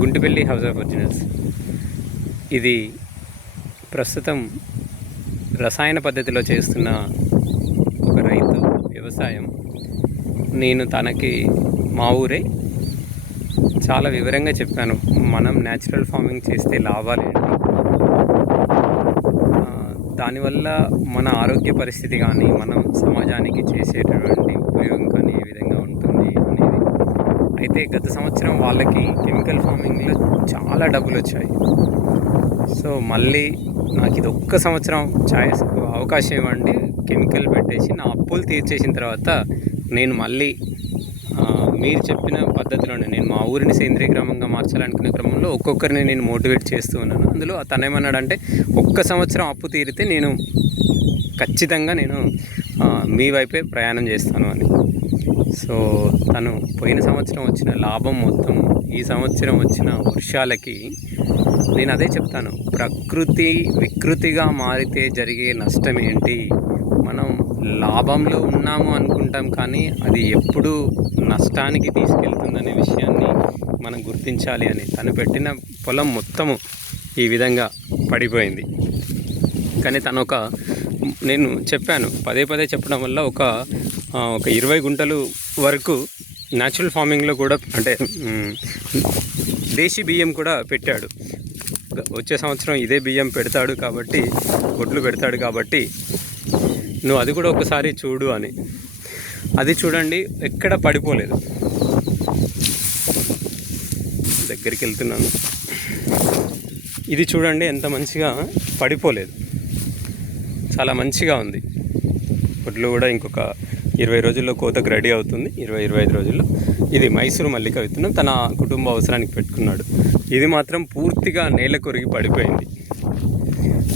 Guntipalli house of originals. ఇది ప్రస్తుతం రసాయన పద్ధతిలో చేస్తున్న ఒక రైతు వ్యవసాయం. నేను తనకి మా ఊరే చాలా వివరంగా చెప్పాను, మనం న్యాచురల్ ఫార్మింగ్ చేస్తే లాభాలు ఏంటి, దానివల్ల మన ఆరోగ్య పరిస్థితి కానీ మనం సమాజానికి చేసేటటువంటి ఉపయోగం కానీ ఏ విధంగా ఉంటుంది అనేది. అయితే గత సంవత్సరం వాళ్ళకి కెమికల్ ఫార్మింగ్లో చాలా డబ్బులు వచ్చాయి. సో మళ్ళీ నాకు ఇది ఒక్క సంవత్సరం అవకాశం ఇవ్వండి, కెమికల్ పెట్టేసి నా అప్పులు తీర్చేసిన తర్వాత నేను మళ్ళీ మీరు చెప్పిన పద్ధతిలోనే నేను మా ఊరిని సేంద్రీయ గ్రామంగా మార్చాలనుకునే క్రమంలో ఒక్కొక్కరిని నేను మోటివేట్ చేస్తూ ఉన్నాను. అందులో తను ఏమన్నాడంటే, ఒక్క సంవత్సరం అప్పు తీరితే నేను ఖచ్చితంగా మీ వైపే ప్రయాణం చేస్తాను అని. సో తను పోయిన సంవత్సరం వచ్చిన లాభం మొత్తం ఈ సంవత్సరం వచ్చిన వర్షాలకి నేను అదే చెప్తాను, ప్రకృతి వికృతిగా మారితే జరిగే నష్టం ఏంటి. మనం లాభంలో ఉన్నాము అనుకుంటాం, కానీ అది ఎప్పుడు నష్టానికి తీసుకెళ్తుందనే విషయాన్ని మనం గుర్తించాలి అని. తను పెట్టిన పొలం మొత్తము ఈ విధంగా పడిపోయింది. కానీ నేను చెప్పాను, పదే చెప్పడం వల్ల ఒక 20 గుంటలు వరకు న్యాచురల్ ఫార్మింగ్లో కూడా, అంటే దేశీ బియ్యం కూడా పెట్టాడు. వచ్చే సంవత్సరం ఇదే బియ్యం పెడతాడు కాబట్టి, ఒడ్లు పెడతాడు కాబట్టి నువ్వు అది కూడా ఒకసారి చూడు అని. అది చూడండి, ఎక్కడ పడిపోలేదు. దగ్గరికి వెళ్తున్నాను, ఇది చూడండి ఎంత మంచిగా పడిపోలేదు, చాలా మంచిగా ఉంది. ఒడ్లు కూడా ఇంకొక 20 రోజుల్లో కోతకు రెడీ అవుతుంది. 20-25 రోజుల్లో. ఇది మైసూరు మల్లిక విత్తనం, తన కుటుంబ అవసరానికి పెట్టుకున్నాడు. ఇది మాత్రం పూర్తిగా నేల కొరిగి పడిపోయింది.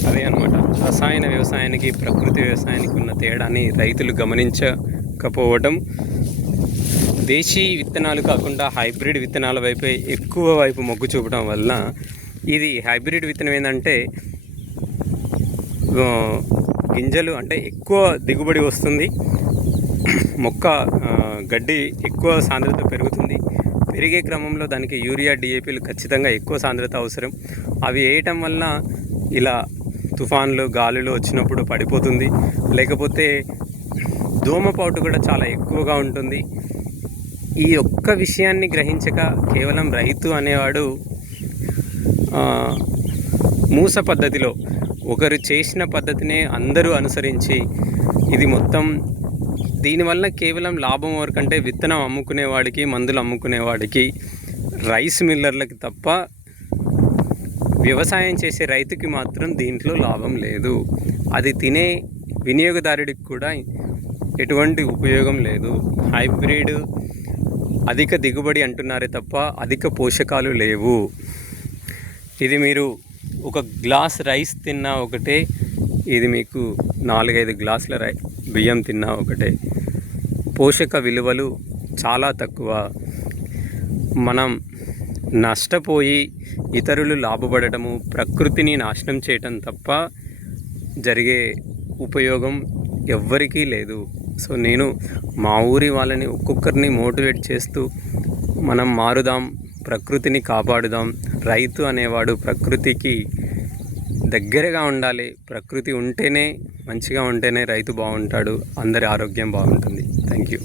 అదే అన్నమాట, రసాయన వ్యవసాయానికి ప్రకృతి వ్యవసాయానికి ఉన్న తేడాని రైతులు గమనించకపోవడం. దేశీ విత్తనాలు కాకుండా హైబ్రిడ్ విత్తనాల వైపు మొగ్గు చూపడం వల్ల, ఇది హైబ్రిడ్ విత్తనం ఏంటంటే గింజలు అంటే ఎక్కువ దిగుబడి వస్తుంది, మొక్క గడ్డి ఎక్కువ సాంద్రత పెరుగుతుంది. పెరిగే క్రమంలో దానికి యూరియా, డిఏపీలు ఖచ్చితంగా ఎక్కువ సాంద్రత అవసరం. అవి వేయటం వల్ల ఇలా తుఫాన్లు, గాలులు వచ్చినప్పుడు పడిపోతుంది. లేకపోతే దోమపాటు కూడా చాలా ఎక్కువగా ఉంటుంది. ఈ ఒక్క విషయాన్ని గ్రహించక కేవలం రైతు అనేవాడు మూస పద్ధతిలో ఒకరు చేసిన పద్ధతినే అందరూ అనుసరించి, ఇది మొత్తం దీనివల్ల కేవలం లాభం వరకంటే విత్తనం అమ్ముకునేవాడికి, మందులు అమ్ముకునేవాడికి, రైస్ మిల్లర్లకి తప్ప వ్యవసాయం చేసే రైతుకి మాత్రం దీంట్లో లాభం లేదు. అది తినే వినియోగదారుడికి కూడా ఎటువంటి ఉపయోగం లేదు. హైబ్రిడ్ అధిక దిగుబడి అంటున్నారే తప్ప అధిక పోషకాలు లేవు. ఇది మీరు ఒక గ్లాస్ రైస్ తిన్నా ఒకటే, ఇది మీకు 4-5 గ్లాసుల బియ్యం తిన్నా ఒకటే. పోషక విలువలు చాలా తక్కువ. మనం నష్టపోయి ఇతరులు లాభపడటము, ప్రకృతిని నాశనం చేయటం తప్ప జరిగే ఉపయోగం ఎవ్వరికీ లేదు. సో నేను మా ఊరి వాళ్ళని ఒక్కొక్కరిని మోటివేట్ చేస్తూ, మనం మారుదాం, ప్రకృతిని కాపాడుదాం. రైతు అనేవాడు ప్రకృతికి దగ్గరగా ఉండాలి. ప్రకృతి ఉంటేనే, మంచిగా ఉంటేనే రైతు బాగుంటాడు, అందరి ఆరోగ్యం బాగుంటుంది. Thank you.